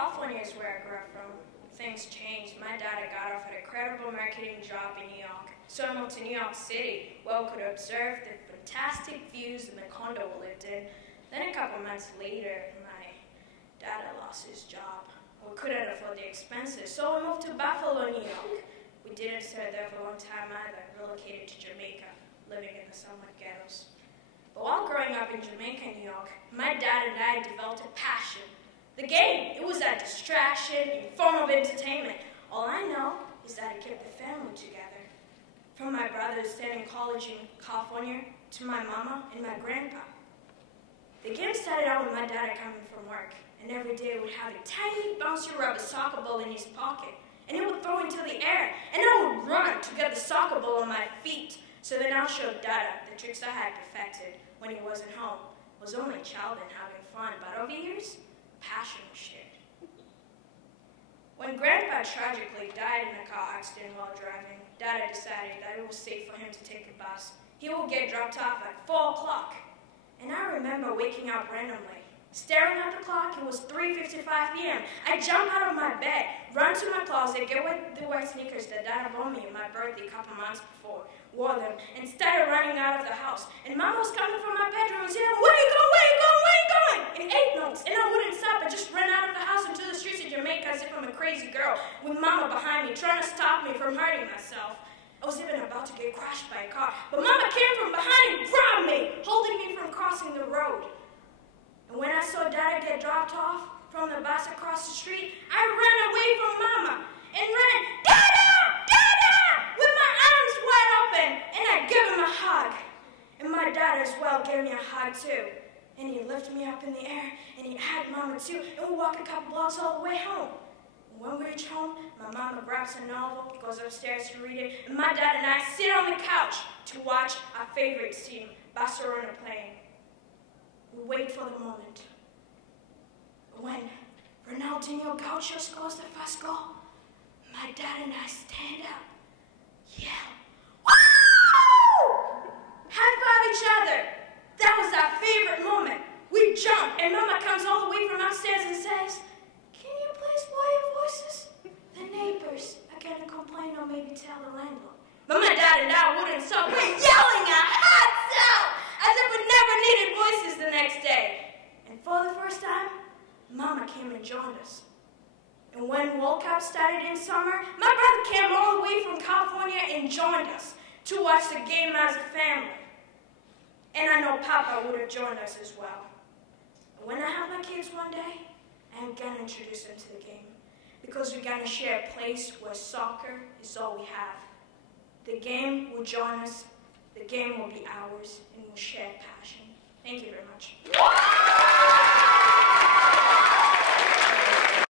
California is where I grew up from. Things changed. My dad got off an incredible marketing job in New York. So I moved to New York City, where we could observe the fantastic views in the condo we lived in. Then a couple months later, my dad had lost his job. We couldn't afford the expenses, so we moved to Buffalo, New York. We didn't stay there for a long time either, relocated to Jamaica, living in the somewhat ghettos. But while growing up in Jamaica, New York, my dad and I developed a passion. The game, it was a distraction, a form of entertainment. All I know is that it kept the family together. From my brothers studying college in California to my mama and my grandpa. The game started out with my dad coming from work, and every day would have a tiny bouncy rubber soccer ball in his pocket, and he would throw it into the air, and I would run to get the soccer ball on my feet. So then I'll show Dada the tricks I had perfected when he wasn't home. I was only a child and having fun, but over years, passion was shared. When Grandpa tragically died in a car accident while driving, Dada decided that it was safe for him to take a bus. He would get dropped off at 4 o'clock. And I remember waking up randomly. Staring at the clock, it was 3:55 p.m. I jumped out of my bed, run to my closet, get the white sneakers that Dada bought me on my birthday a couple months before, wore them, and started running out of the house. And Mama was coming from my bedroom and said, "Where you going, where you going, where you going?" In 8 notes, and I wouldn't stop. I just ran out of the house into the streets of Jamaica as if I'm a crazy girl, with Mama behind me, trying to stop me from hurting myself. I was even about to get crashed by a car, but Mama came from behind and grabbed me, holding me from crossing the road. And when I saw Dada get dropped off from the bus across the street, I ran away from Mama and ran, "Dada! Dada!" with my arms wide open, and I gave him a hug. And my dad as well gave me a hug too. And he lifted me up in the air, and he hugged Mama too, and we walked a couple blocks all the way home. When we reach home, my mama grabs a novel, goes upstairs to read it, and my dad and I sit on the couch to watch our favorite team, Barcelona, playing. We wait for the moment. When Ronaldinho Gaucho scores the first goal, my dad and I stand up, yell, "Woo!" High-five each other. That was our favorite moment. We jump, and Mama comes all the way from upstairs and says, "Can you please lower your voices? The neighbors are going to complain or maybe tell the landlord." But my dad and I wouldn't stop. We're yelling our hearts out as if we never needed voices the next day. And for the first time, Mama came and joined us. And when World Cup started in summer, my brother came all the way from California and joined us to watch the game as a family. And I know Papa would have joined us as well. And when I have my kids one day, I'm going to introduce them to the game, because we're going to share a place where soccer is all we have. The game will join us, the game will be ours, and we'll share passion. Thank you very much.